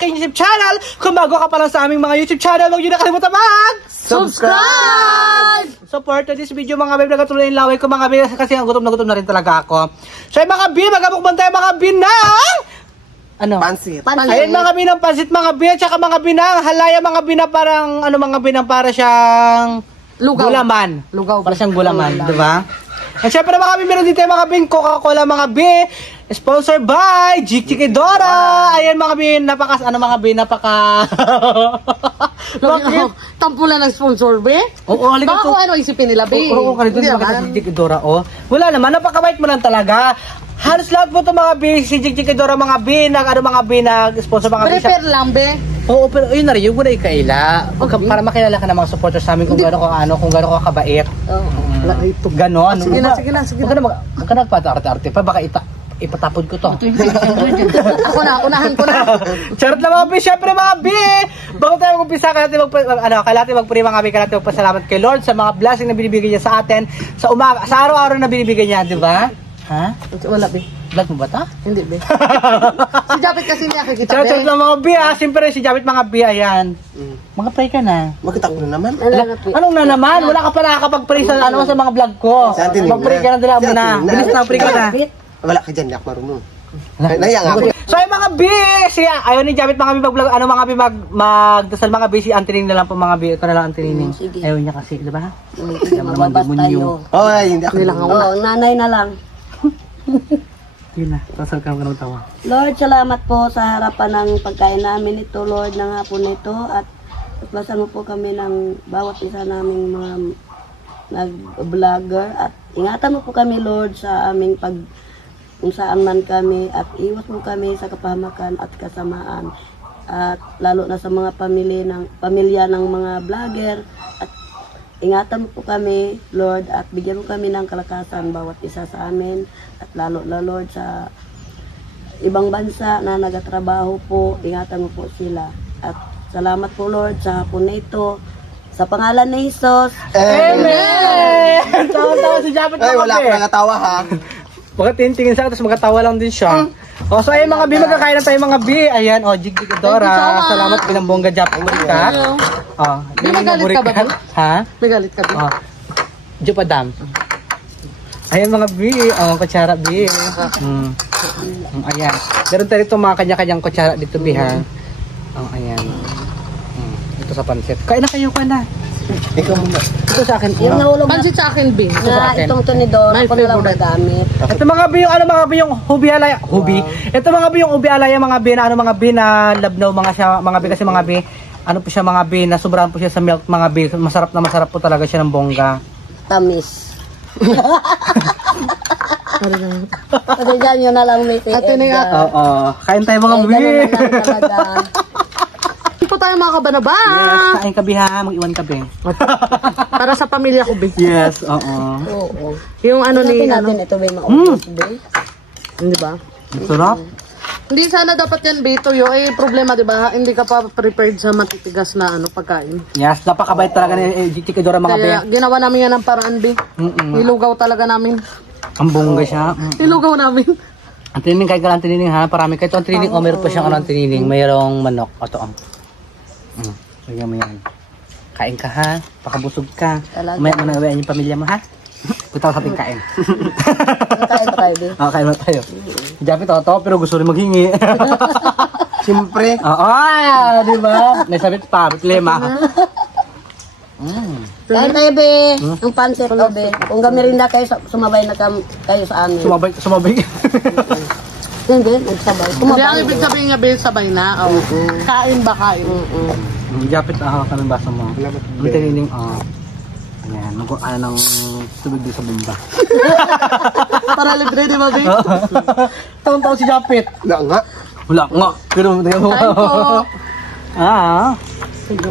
aking YouTube channel. Kung bago ka pa lang sa aming mga YouTube channel, huwag nyo na kalimutan subscribe! Support to this video mga babe, nagatuloy yung laway ko mga babe kasi gutom na rin talaga ako. So mga babe, magabukban tayo mga babe na ano? Pansit. Ayun mga babe ng pansit mga babe, tsaka mga babe na halaya mga babe na parang ano mga babe na para siyang gulaman. Lugaw. Para siyang gulaman, di ba? At syempre mga babe, meron din tayo mga babe, Coca-Cola mga babe. Sponsored by Chiquidora. Ayan mga babe, napaka Tampulan ng sponsor, be? Oo, halika baka to. kung ano isipin nila, be? Oo, kanito bakit si Chiquidora, oh. Wala naman, napakabait mo lang talaga. Halos lahat po ito mga B, si Chiquidora mga B, mga B, nag-sponsor mga B. Prepare lang, be? Oo, pero yun na rin, yung muna ikaila. Para makilala ka ng mga supporters namin kung gano'n ka kabait. Oo. Ganon. Sige na. Huwag ka nagpata-arte-arte pa, baka ipatapod ko to. Unahan ko na. Charot lang mga B, syempre mga B. Bago tayo mag-umpisa, kailangan magpuri mga B, kailangan magpasalamat kay Lord sa mga blessing na binibigay niya sa atin sa umaga, sa araw-araw na binibigay niya, di ba? Ha? Wala, be. Vlog mo ba ta? Hindi, be. Si Japit kasi niya kikita, be. Charot lang mga B, siyempre si Japit mga B, ayan. Mag-pray ka na. Makita ko na naman. Anong na naman? Wala ka pa nakakapag-pray sa sa mga vlog ko. Mag-pray ka na dila mo na. Bilis na, pray ka na. Wala ka dyan, yak marunong. Naiya nga ako. So ay mga B, ayaw ni Japit mga B mag-vlog, mga B magdasal mga B, si Anthony na lang po mga B, ito na lang Anthony. Ayaw niya kasi, di ba? Mababas tayo. Oh, hindi ako nilang ako. Oo, nanay na lang. Yun na, tasal ka ng tawa. Lord, salamat po sa harapan ng pagkain namin ito, Lord, ng hapon nito. At basan mo po kami ng bawat isa naming mga nag-vlogger. At ingatan mo po kami, Lord, sa aming kung saan man kami. At iwas mo kami sa kapahamakan at kasamaan. At lalo na sa mga pamilya ng mga vlogger. At ingatan mo po kami, Lord, at bigyan mo kami ng kalakasan bawat isa sa amin. At lalo na, Lord, sa ibang bansa na nagatrabaho po, ingatan mo po sila. At salamat po, Lord, sa hapon na ito. Sa pangalan ni Jesus. Amen! Tawa-tawa si Japit mga B. Ay, wala ko nangatawa ha. Tingin sa tapos magkatawa lang din siya. O, so ayun mga B, magkakain na tayo mga B. Ayan, Chiquidora. Salamat pinambongga Japit ka. May magalit ka ba doon? Ha? May galit ka doon? Jupadam. Ayan mga B, kutsara B. Ayan. Meron tayo ito mga kanya-kanyang kutsara dito B ha. Ayan. Ito sa pansit. Kain na kayo ka na. Ikaw muna. Ito sa akin. Yung nahulog Pansit sa akin, be. na itong tunidor, ako na lang magamit. Ito mga B, yung mga B, yung hubi alaya. Hubi. Ito mga B, yung hubi alaya mga B na mga B na labnaw mga B kasi mga B. Ano po siya mga B na sobrahan po siya sa milk mga B. Masarap po talaga siya ng bongga. Tamis. Kasi dyan yun na lang may Kain tayo mga B. Po tayo mga kabanaba. Yes, kain ka B ha. Mag-iwan ka B. Para sa pamilya ko, be. Yes, oo. Yung ano ni, natin ito ba yung maubos, be? Hindi ba? Sarap. Hindi sana dapat yan, be, tuyo. Problema, di ba? Hindi ka pa prepared sa matitigas na pagkain. Yes, napakabait talaga ni Chiquidora mga B. Kaya ginawa namin yan ng paraan, be. Nilugaw talaga namin. Ang bongga siya. Nilugaw namin. Ang tinining, kahit ka lang tinining ha. Parami kahit ang tinining. Meron pa siyang tinining. Mayroong manok. Ito ang. Lagyan mo yan. Kain ka ha. Pakabusog ka. May unawain yung pamilya mo ha. Punta ko sa ating kain. Kain pa tayo, be? Kain mo tayo. Japit ako pero gusto rin maghingi. Siyempre. Di ba? May sabit pa. Problema. Kain tayo, be. Ang pansit, be. Kung gamirinda kayo, sumabay na kayo sa amin. Sumabay. Hindi, nagsabay. Hindi ang ibig sabihin niya, be, sabay na. Kain ba, kain? Japit ako ka ng baso mo. Ang tinining, ayan, nagkuhaan ng tubig doon sa bumba. Para libre, di ba, be? Taon-taon si Japit. Wala nga. Wala nga. Pero tingnan mo. Kain po. Sigo.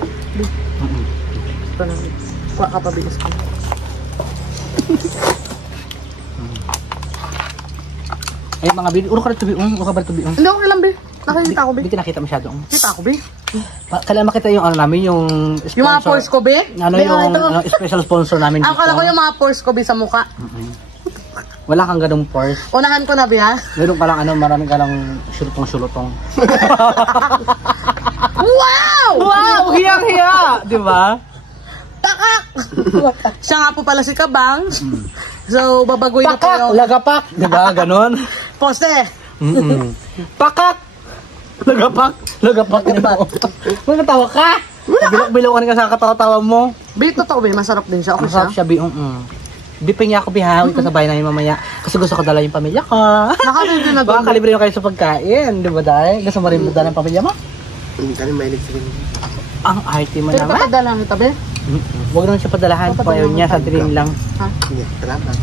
Kuha ka pa, bigas ko. Ay mga bin, uro ka rin tubiong, Hindi, okay lang, be. Nakikita ko, be. Hindi nakita masyado. Kita ko, be. Kailan makita yung namin, yung sponsor. Yung mga pores ko, be? Yung special sponsor namin dito. Akala ko yung mga pores ko, be, sa mukha. Wala kang ganung force. Unahan ko na, Biha. Meron ka lang marami ka lang sulutong-sulutong. Wow! Wow! Hiyang-hiya! Di ba? Takak! Siya nga po pala si Kabang. So, babagoy na po yung... Lagapak! Di ba? Ganon. Pose! Pakak! Lagapak! Lagapak! Nagkatawa ka? Bilok-bilokan ka sa katawa-tawa mo. Bi, totoo ba? Masarap din siya. Okay Masarap siya. siya, Bi. Biping niya ako, bihawi ko sa bahay namin mamaya. Kasi gusto ko dala yung pamilya ko. Nakarin na Baka kalibre mo kayo sa pagkain. Di ba dahil? Gusto mo rin mo dala ng pamilya mo? Hindi ka rin mahilig sa ganun. Ang arty mo Pero naman. patadala kita, Bi. Huwag naman siya padalahan. Payaw niya sa trin lang. Hindi, salamat.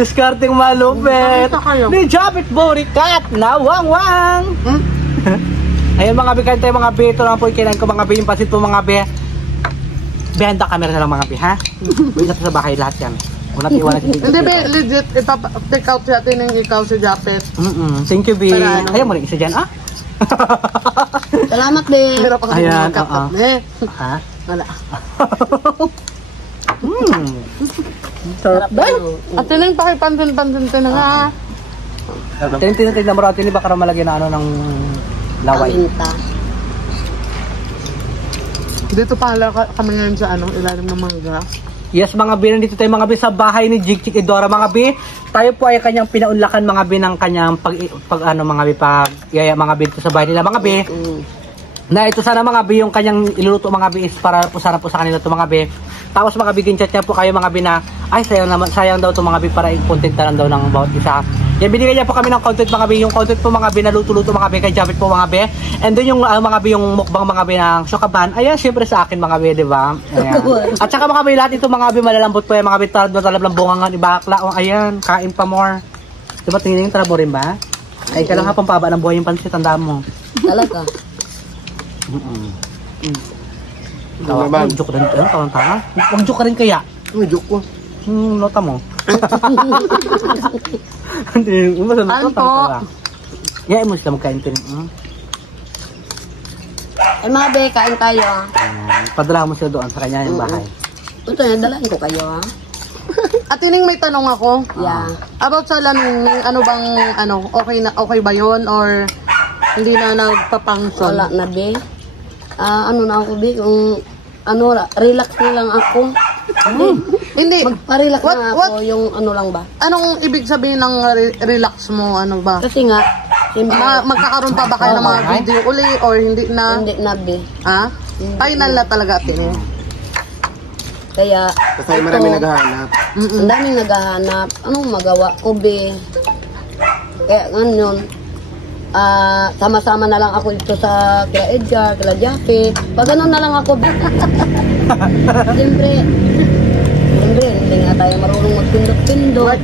Discarding malupit. Nakita kayo. Ni Jabit Boricat na wang-wang. Ayun mga bi, kain tayo mga bi. Ito lang po ikinan ko mga bi. Yung pasit po mga bi. Behanda camera na lang mga bi, ha? Wait natin sa bahay lahat yan. Una iwanan si Hindi, Bi. Legit. Take out sa atin yung ikaw si Japet. Thank you, Bi. Pero ano? Ayaw mo rin isa dyan, ah? Salamat din. Hirap ako Ayan, magkakat. Ha? Wala. Sarap daw. At tining pakipansin-pansin na nga. Tingnan mo natin, baka malagyan na ng laway. Paminta. Dito pala kami ngayon sa ilalim ng mangga. Yes mga bi, nandito tayo mga bi sa bahay ni Jik Idora mga bi. Tayo po ay kanyang pinaunlakan mga bi ng kanyang yaya mga bi dito sa bahay nila mga bi. Na ito sana mga bi yung kanyang iluluto mga bi is para po sana po sa kanila to mga bi. Tapos mga bi, chat niya po kayo mga bi na ay sayang daw to mga bi para i-content na lang daw ng bawat isa. Yan, binigay niya po kami ng content mga bi. Yung content po mga bi na luto-luto mga bi kay Javit po mga bi. And then yung mga bi, yung mukbang mga bi ng Shokaban. Ayan, syempre sa akin mga bi, di ba? Ayan. At saka mga bi, lahat ito mga bi malalambot po yan mga bi. Talab bunga nga ni Bakla. O ayan, kain pa more. Di ba tingin yung talabo rin ba? Ay, ka lang ha, pampaba ng buhay yung pansit, tandaan mo. Talaga. Joke rin ito, tawang-tawa. Mag-joke ka rin kaya. Ang joke ko. Nota mo. Ano po? Yeah, mo sila magkain ito. Ay mga be, kain tayo ah. Padala mo sila doon sa kanya yung bahay. Ito na, dalaan ko kayo ah. At tining may tanong ako. Yeah. About sa laming, okay ba yun? Or hindi na nagpa-function? Wala na be. Ano na ako be, kung relax na lang ako. Hindi. Magpa-relax na ako, yung lang ba? Anong ibig sabihin ng relax mo? Ano ba? Kasi nga, siyempre, Magkakaroon pa ba kayo ng mga video uli or hindi na? hindi na be. Ha? Final na talaga tining. Kaya, Kasi marami naghahanap. ang daming naghahanap. Anong magawa ko be? Kaya ganyan, sama-sama na lang ako dito sa kila Edgar, kila Japet. Pag ganun na lang ako be. Siyempre, hindi nga tayo marunong magpindot-pindot.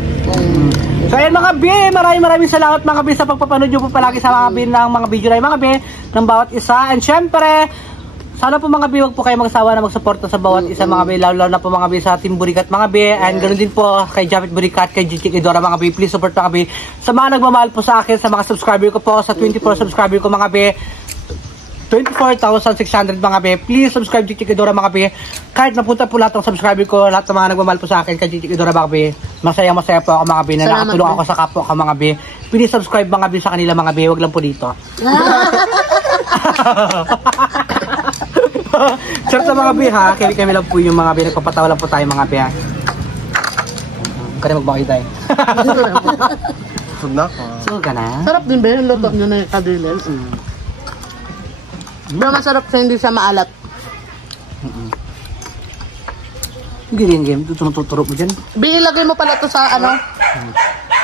So ayan mga bi, maraming salamat mga bi sa pagpapanood nyo po palagi sa mga bi ng mga video na mga bi ng bawat isa. And syempre, sana po mga bi, wag po kayo magsawa na magsuporta sa bawat isa mga bi, lalo na po mga bi sa Team Burikat mga bi. And ganoon din po kay Javit Burikat, kay Jik Idora mga bi. Please support mga bi. Sa mga nagmamahal po sa akin, sa mga subscriber ko po, sa 24 subscriber ko mga bi, 24,600 mga be. Please subscribe Jik Idora mga be. Kahit napunta po lahat ng subscriber ko, lahat ng mga nagmamahal po sa akin kay Jik Idora mga be, masaya po ako mga be, na nakatulong ako sa kapwa ko mga be. Please subscribe mga be sa kanila mga be, wag lang po dito. Chat sa mga be ha, kami lang po yung mga be, nagpapatawa lang po tayo mga be ha. Kaya magbakay tayo. Sub na ako. So ka na? Sarap din ba yung luto nyo na yung kadiles? Pero masarap siya, hindi siya maalat. Game, tuturo mo dyan. Ilagay mo pala to sa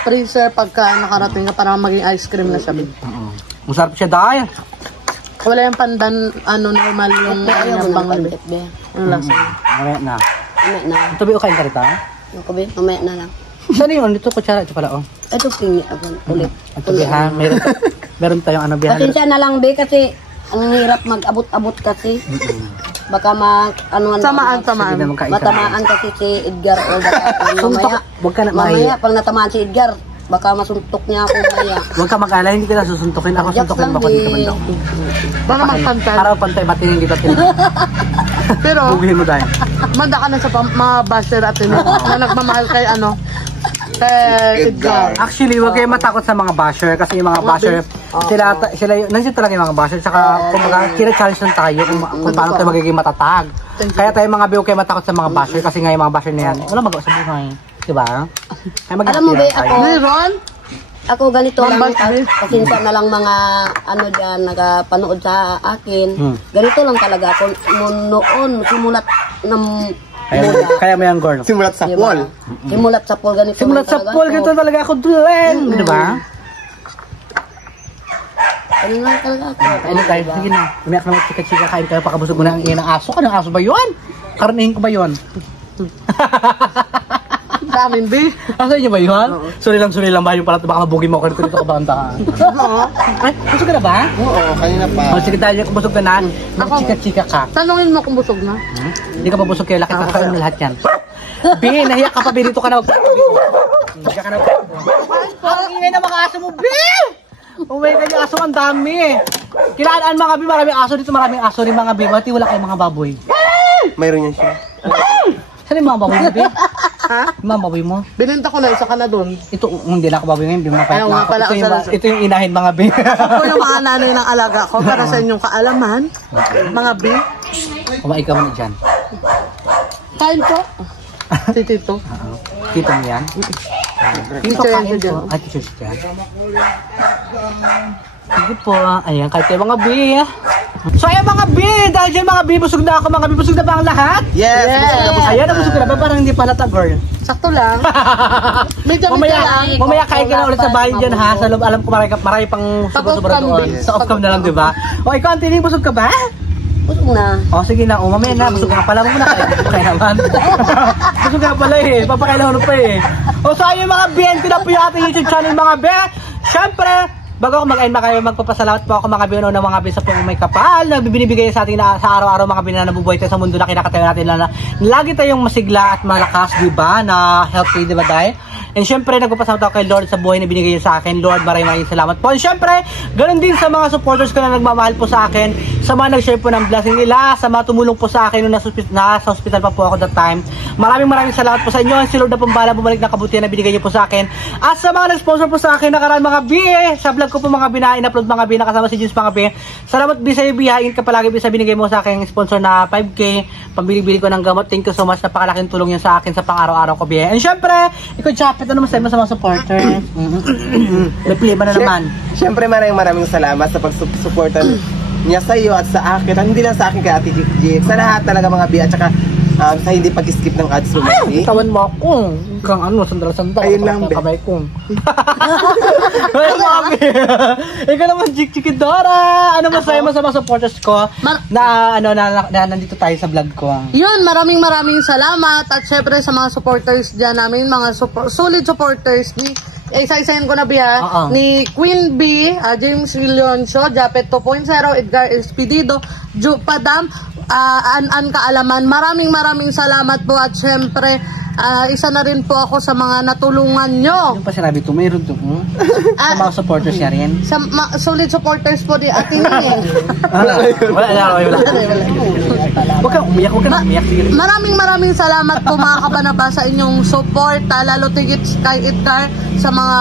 freezer pagka nakarating ka para maging ice cream na siya. Masarap siya dahil. Wala yung pandan, normal yung bangon. Yung lasa. Mamaya na. Mamaya na. Ito ba kain ka rita? Ako be, mamaya na lang. Saan yun? Ito kutsara. Ito pala Ito pingi ako ulit. Ito be ha. Meron tayong bihan. Pasensya na lang be kasi ang hirap mag-abot-abot kasi. Baka Samaan. Hindi na magkain. matamaan kasi si Edgar o baka mamaya. Huwag ka na Mamaya pag natamaan si Edgar, baka masuntok niya ako maya. Huwag ka mag-alala, hindi kita susuntukin. Ako Jokes suntukin lang mo ako dito din. banda. Para magpantay. Para pantay, batiin kita. Pero, Bugihin mo tayo. manda ka na sa mga basher at na nagmamahal kay kay Edgar. Actually, huwag kayo matakot sa mga basher kasi yung mga basher, sila nandiyan talaga yung mga basher, tsaka kumbaga, kina-challenge lang tayo kung paano tayo magiging matatag. Kaya tayo mga biyo kayo matakot sa mga basher kasi nga yung mga basher na yan, wala magawa sa buhay. Diba? Kaya Alam mo ba, ako, Meron? ako ganito lang, Bambas, pasensya na lang mga ano dyan, nagapanood sa akin. Ganito lang talaga ako noon, simulat ng Kaya mo yan, girl. Simulat sa diba? wall. Simulat sa pool, ganito Simulat lang sa talaga pool, ako. ganito talaga ako dulen. Diba? Ganun lang talaga ako. Ano tayo? Sige na. Umiyak na mag-chika-chika, kain tayo, pakabusog mo na ang iyan ng aso. Anong aso ba yun? Karnihin ko ba yun? Sa amin, B. Asa inyo ba yun? Suri lang ba yung pala baka mabugi mo ako dito kabanta ka. Ay, busog ka na ba? Oo, kanina pa. O sige tayo, kung busog ka na, mag-chika-chika ka. Tanungin mo kung busog na. Hindi ka pa busog kaya laki ka kain lahat yan. Bi, nahiya ka pa, Bi, dito ka na Hindi ka na ang ingay na mga aso mo, Bi! Oh my God, yung aso ang dami. Kilaan mga Bi, maraming aso dito, maraming aso rin mga Bi. Bati wala kayong mga baboy. Mayroon yan siya. Saan yung mga baboy mo, Bi? Ha? Yung mga baboy mo? Bininta ko na, isa ka na doon. Ito, hindi na ako baboy ngayon, Bi, mapayat Ayaw na nga ako. pala, Ito yung inahin mga Bi. Ako yung mga nanay ng alaga ko para sa inyong kaalaman. Mga B. Kumain ka muna dyan. Kain po. Si Tito. Kita mo yan? Dito Teacher yan kain siya po. Ay, teacher siya. Sige po. Ayan, kahit kayo mga bi. So ayan mga bi, dahil dyan mga bi, busog na ako mga bi, busog na ba ang lahat? Yes! Ayan, busog na ba? Parang hindi pa halata, girl. Sakto lang. Medyo lang. Mamaya kain ka na ulit sa bahay dyan ha. Sa loob, alam ko marami pang sobra-sobra doon. Sa off-cam na lang, di ba? O, ikaw, Antini, busog ka ba? Busog na. O, sige na. O, mamaya na. Busog ka pala. Muna kain naman. Busog ka pala eh. Papakailangan pa eh. O, so ayun mga bi, ko na po yung ating YouTube channel mga bi. Siyempre, bago ako mag-end magpapasalamat po ako mga bi ng mga bi sa pong may kapal na binibigay sa atin na, sa araw-araw mga bi na nabubuhay tayo sa mundo na kinakatayo natin na lagi tayong masigla at malakas, di ba? Na healthy, di ba tayo? And syempre, nagpapasalamat ako kay Lord sa buhay na binigay niya sa akin. Lord, maraming salamat po. And syempre, ganun din sa mga supporters ko na nagmamahal po sa akin, sa mga nag-share po ng blessing nila, sa mga tumulong po sa akin nung nasa hospital pa po ako that time. Maraming salamat po sa inyo. Si Lord na pambala, bumalik na kabutihan na binigay niyo po sa akin. At sa mga nag-sponsor po sa akin, nakaraan mga bi, sa vlog ko po mga bi na in-upload mga bi, nakasama si James mga bi. Salamat bi sa iyo, bi. Hain ka palagi bi sa binigay mo sa akin sponsor na 5K. Pambili-bili ko ng gamot. Thank you so much. Napakalaking tulong yan sa akin sa pang-araw-araw ko, bi. And syempre, ikaw, Chapit, ano masabi mo sa mga supporters? May pleba na naman. Siyempre maraming salamat sa pagsuporta niya sa iyo at sa akin. At hindi lang sa akin kay Ate Jik. Sa lahat talaga mga bi. At saka sa hindi pag-skip ng ads mo. Tawan mo ako. Kang ano, sandal-sandal. Ayun lang, be. Kabay kong. Ay, mami. Ikaw naman, Jik-Chikidora. Ano masaya mo sa mga supporters ko na nandito tayo sa vlog ko? Yun, maraming salamat at syempre sa mga supporters dyan namin, mga solid supporters ni isa-isahin ko na biya ni Queen B, James Leoncio, Japet 2.0, Edgar Espedido, Padam, An Kaalaman. Maraming salamat po at syempre isa na rin po ako sa mga natulungan nyo. Yung pa sinabi to, mayroon to. Sa mga supporters niya rin. Sa solid supporters po di Ate Nining. Wala. Huwag ka umiyak. Maraming salamat po mga kabanaba sa inyong support, lalo tigit kay Edgar sa mga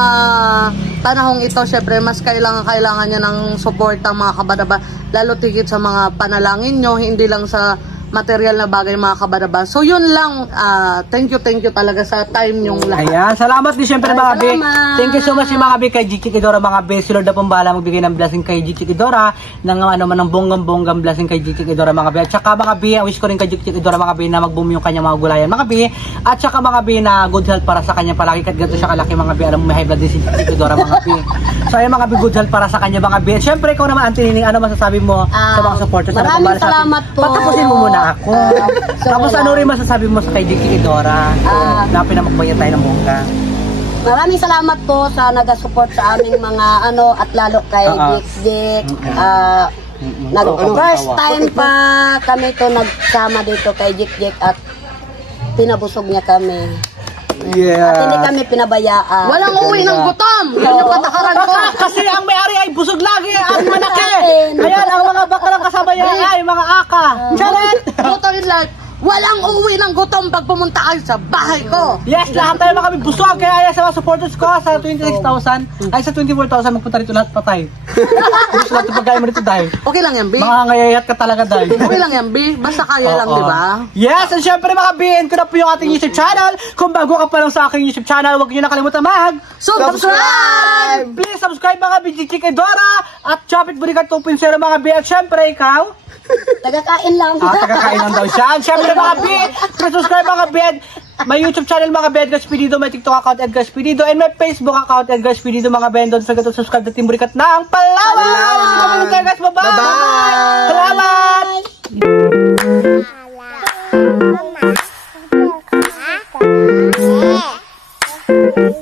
panahong ito. Syempre mas kailangan niya ng support ang mga kabanaba, lalo tigit sa mga panalangin nyo, hindi lang sa material na bagay mga kabanaba. So yun lang, thank you talaga sa time yung lahat. Ayan, salamat din syempre mga be. Thank you so much mga be kay Jik-Chikidora mga be. Si Lord na pambala magbigay ng blessing kay Jik-Chikidora ng ng bonggang blessing kay Jik-Chikidora mga be. At saka mga be, wish ko rin kay Jik-Chikidora mga be na mag-boom yung kanyang mga gulayan mga be. At saka mga be na good health para sa kanya palagi kahit ganito siya kalaki mga be. Alam mo may high blood din si Jik-Chikidora mga be. So ayun mga be, good health para sa kanya mga be. At syempre ikaw naman Auntie Nining, ano masasabi mo sa mga supporters na maraming salamat po. Patapusin mo muna ako. Tapos ano rin masasabi mo sa kay Jik-Chikidora na pinamakbayan tayo ng bongga? Maraming salamat po sa nag-support sa aming mga at lalo kay Jik. First time pa kami to nagsama dito kay Jik at pinabusog niya kami. Yeah. At hindi kami pinabayaan. Walang uwi ng gutom. Yan yung patakaran ko. Kasi ang may-ari ay busog lagi, ang manaki. Akin. Ayan, ang mga bakalang kasama niya ay mga aka. Charet! Gutom in life. Walang uwi ng gutom pag pumunta kayo sa bahay ko. Yes, lahat tayo mga kami busog. Kaya ayan sa mga supporters ko, sa 26,000, ay sa 24,000, magpunta rito lahat patay. Gusto natin pagkain mo rito, Day. Okay lang yan, B. Mga ngayayat ka talaga, Day. Okay lang yan, B. Basta kaya lang, Oo. di ba? Yes, and syempre mga BN ko na po yung ating YouTube channel. Kung bago ka pa lang sa aking YouTube channel, huwag niyo nakalimutan Subscribe! Please subscribe mga BGK Dora at Chopit Burikat 2.0 mga BN. Syempre, ikaw? Tagakain lang. Tagakain lang daw siya. And syempre mga BN, subscribe mga BN. May YouTube channel mga BN Edgar Spirido, may TikTok account Edgar Spirido, and may Facebook account Edgar Spirido mga BN. Don't forget to subscribe to Team Burikat ng Palawan! Guys, bye-bye! Bye-bye! Salamat!